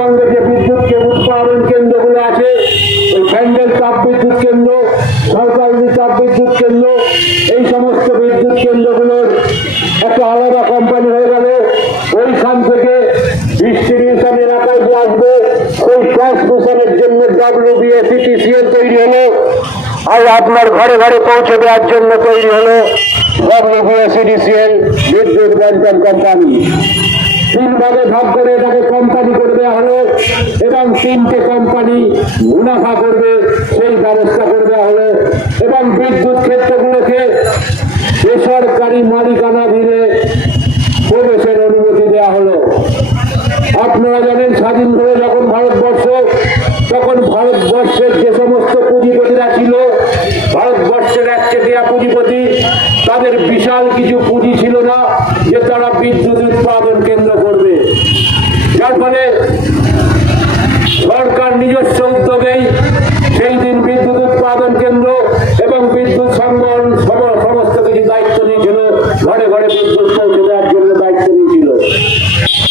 যে বিদ্যুৎ উৎপাদন কেন্দ্রগুলো আছে, ওই ব্যান্ডেল তাপ বিদ্যুৎ কেন্দ্র, সরকারি তাপ বিদ্যুৎ কেন্দ্র, এই সমস্ত বিদ্যুৎ কেন্দ্রগুলোর একটা আলাদা কোম্পানি হয়ে গেল। ওইখান থেকে ডিস্ট্রিবিউশন এলাকায় যে আসবে, ওই ট্রান্সমিশনের জন্য ডাব্লিউবিএসিটিসিএল তৈরি হলো। আর আপনার ঘরে ঘরে পৌঁছে দেওয়ার জন্য তৈরি হলো ডাব্লিউবিএসিটিসিএল বিদ্যুৎ বন্টন কোম্পানি তিন ভাগে ভাগ করে এটাকে কোম্পানি করে দেওয়া হলো এবং তিনটে কোম্পানি মুনাফা করবে, সেই ব্যবস্থা করে দেওয়া হলো। এবং বিদ্যুৎ ক্ষেত্রগুলোকে বেসরকারি মালিকানা দিলে প্রবেশের অনুমতি দেওয়া হলো। আপনারা জানেন স্বাধীন ভারতবর্ষের একচেটিয়া পুঁজিপতি, তাদের বিশাল কিছু পুঁজি ছিল না যে তারা বিদ্যুৎ উৎপাদন কেন্দ্র করবে। যার ফলে সরকার নিজস্ব উদ্যোগেই সেই দিন বিদ্যুৎ উৎপাদন কেন্দ্র এবং বিদ্যুৎ সংবহন সমস্ত কিছু দায়িত্ব নিয়েছিল, ঘরে ঘরে বিদ্যুৎ পৌঁছে দেওয়ার জন্য দায়িত্ব নিয়েছিল।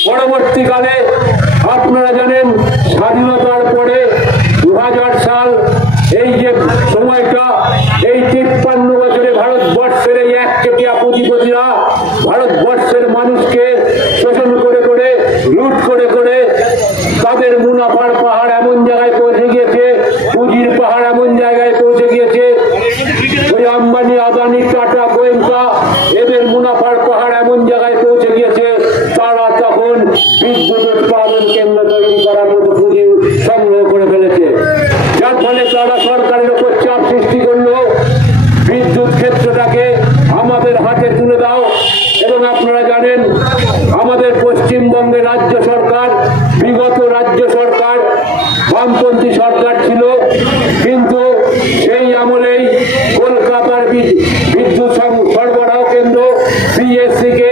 পরবর্তীকালে আপনারা জানেন স্বাধীনতার পরে দু সাল এই যে সময়টা এই তিপ্পান্ন বছরে ভারতবর্ষের এই একচেটিয়া পুঁজিপতিরা ভারতবর্ষের মানুষকে শোষণ করে করে, লুট করে করে তাদের মুনাফার পাহাড় এমন জায়গায় পৌঁছে গিয়েছে পুঁজির পাহাড় এমন জায়গায় পৌঁছে গিয়েছে ওই আম্বানি আদানি টাটা গোয়েঙ্কা এদের মুনাফার পাহাড় এমন জায়গায় পৌঁছে গিয়েছে তারা তখন বিদ্যুৎ উৎপাদন কেন্দ্র তৈরি করার মতো পুঁজি সংগ্রহ করে ফেলেছে যার ফলে তারা সরকারের উপর চাপ সৃষ্টি করল বিদ্যুৎ ক্ষেত্রটাকে আমাদের হাতে তুলে দাও এবং আপনারা জানেন আমাদের পশ্চিমবঙ্গের রাজ্য সরকার বিগত রাজ্য সরকার বামপন্থী সরকার ছিল, কিন্তু সেই আমলেই কলকাতার বিদ্যুৎ সরবরাহ কেন্দ্র সিএসসি কে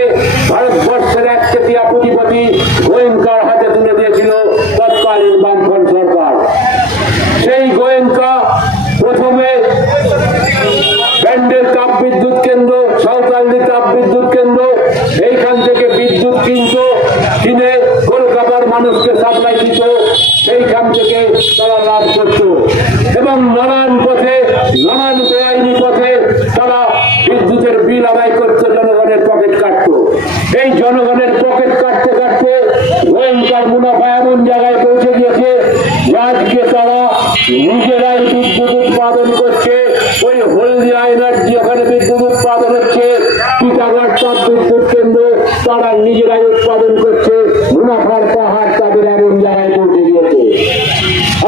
ভারতবর্ষের একচেটিয়া পুঁজিপতি গোয়েঙ্কার হাতে তুলে দিয়েছিল তৎকালীন বামফ্রন্ট সরকার। সেই গোয়েঙ্কা প্রথমে ব্যান্ডেল তাপ বিদ্যুৎ কেন্দ্র সাঁওতালদি তাপ বিদ্যুৎ কেন্দ্র, এইখান থেকে বিদ্যুৎ কিনত, কিনে কলকাতার মানুষকে সাপ্লাই দিত। থেকে তারা লাভ করত। এবং নানান পথে, নানান বেআইনি পথে তারা বিদ্যুতের বিল আদায় করত, জনগণের পকেট কাটত। এই জনগণের পকেট কাটতে কাটতে গোয়েঙ্কার মুনাফা এমন জায়গায় পৌঁছে গিয়েছে আজকে তারা নিজেরাই বিদ্যুৎ উৎপাদন করছে। ওই হলদিয়া এনার্জি ওখানে বিদ্যুৎ উৎপাদন হচ্ছে টিটাগড় তাপ বিদ্যুৎ কেন্দ্র তারা নিজেরাই উৎপাদন করছে। মুনাফার পাহাড়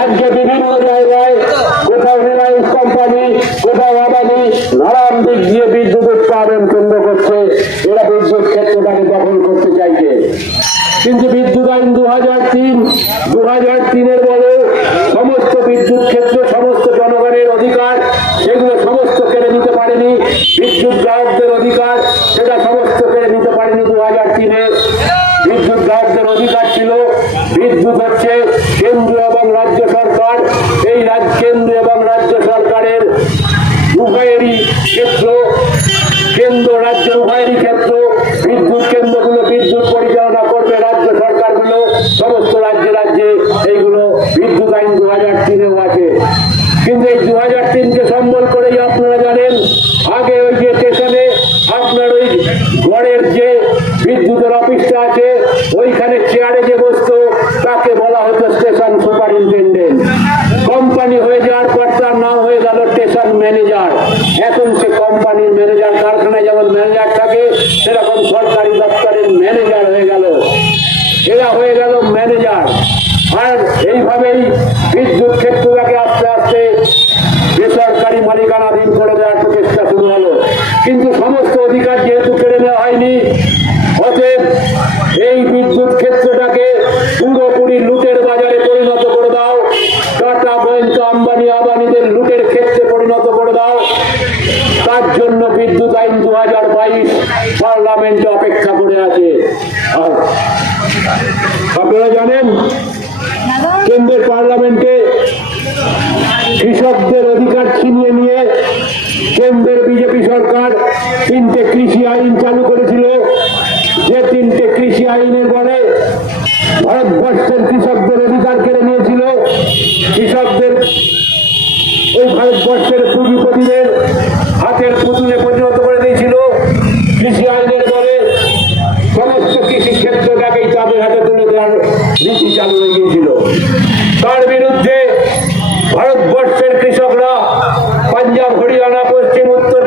আজকে বিভিন্ন জায়গায় কোথাও রিলায়েন্স কোম্পানি কোথাও আদানি, নানান দিক দিয়ে বিদ্যুৎ উৎপাদন কেন্দ্র করছে। এরা বিদ্যুৎ ক্ষেত্রটাকে দখল করতে চাইছে। কিন্তু বিদ্যুৎ আইন দু হাজার তিন দু হাজার তিনের বলে সমস্ত বিদ্যুৎ ক্ষেত্র, সমস্ত জনগণের অধিকার, সেগুলো সমস্ত কেড়ে নিতে পারেনি। বিদ্যুৎ গ্রাহকদের অধিকার, সেটা সমস্ত কেড়ে নিতে পারেনি দু হাজার তিনে বিদ্যুৎ গ্রাহকদের অধিকার ছিল বিদ্যুৎ হচ্ছে কেন্দ্র এবং রাজ্য সরকার এই রাজ্য কেন্দ্র এবং রাজ্য সরকারের উভয়েরই ক্ষেত্র কেন্দ্র রাজ্য উভয়েরই ক্ষেত্র বিদ্যুৎ কেন্দ্রগুলো বিদ্যুৎ পরিচালনা করবে রাজ্য সরকারগুলো সমস্ত রাজ্যে রাজ্যে এইগুলো বিদ্যুৎ আইন দু হাজার তিনেও আছে। কিন্তু এই হয়ে গেল ম্যানেজার আর এইভাবেই বিদ্যুৎ ক্ষেত্রটাকে আস্তে আস্তে বেসরকারি মালিকানাধীন করে দেওয়ার প্রচেষ্টা শুরু হলো। কিন্তু সমস্ত অধিকার যেহেতু কেড়ে নেওয়া হয়নি, অতএব এই বিদ্যুৎ ক্ষেত্রটাকে পুরোপুরি লুটের বাজারে পরিণত করে দাও। টাটা বয়ন্ত আম্বানি আবানিদের লুটের ক্ষেত্রে পরিণত করে দাও। তার জন্য বিদ্যুৎ আইন দু হাজার বাইশ পার্লামেন্টে অপেক্ষা জানেন, কেন্দ্রের পার্লামেন্টে কৃষকদের অধিকার ছিনিয়ে নিয়ে কেন্দ্রের বিজেপি সরকার তিনটে কৃষি আইন চালু করেছিল। যে তিনটে কৃষি আইনের পরে ভারতবর্ষের কৃষকদের অধিকার কেড়ে নিয়েছিল। কৃষকদের এই ভারতবর্ষের পুঁজিপতিদের হাতের পুতুলে চালু হয়ে গিয়েছিল তার বিরুদ্ধে ভারতবর্ষের কৃষকরা পাঞ্জাব হরিয়ানা পশ্চিম উত্তর